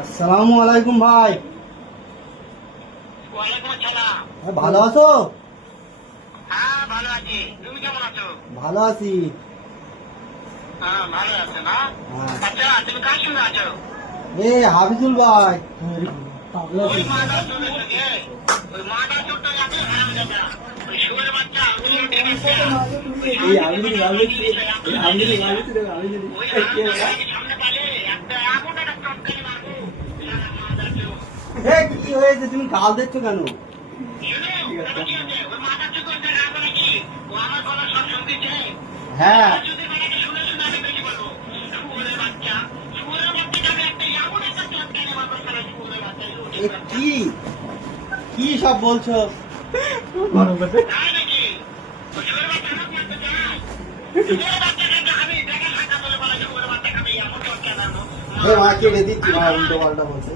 আসসালামু আলাইকুম ভাই। ভালো আছো? হ্যাঁ ভালো আছি, তুমি কেমন আছো? ভালো আছি। হ্যাঁ ভালো আছো না? আচ্ছা তুমি কার সঙ্গে আছো? এ হাফিজুল ভাই। ওই মাদার চোরের সঙ্গে, ওই মাদার চোরটা যাবে হারামজাদা, ওই শুয়োরের বাচ্চা, উনিও ঠিক আছে। ওই হারামজাদাকে সামনে পালে একটা এমন একটা চটকানি মারবো, মাদার চোর। কি হয়েছে, তুমি গাল দিচ্ছ কেন? শুনো, কি আছে? ওই মাদার চোর করতে রাখবে নাকি? ও আমার গলা সব শুনতেছে। হ্যাঁ, যদি মানে শুনে শুনে আমি বেশি বলবো, শুয়োরের বাচ্চা, শুয়োরের বাচ্চাটাকে একটা এমন একটা চটকানি মারবো, সারা শুয়োরের বাচ্চা, এ কি কি সব বলছো? তাই নাকি? ওই শুয়োরের বাচ্চা আমাকে মারতে চায়? শুয়োরের বাচ্চাটাকে আমি দেখা সাক্ষা বলে বলা, শুয়োরের বাচ্চাকে আমি এমন চটকানি মারবো। এ মা কেটে দিচ্ছি, মা উল্টো পাল্টা বলছে।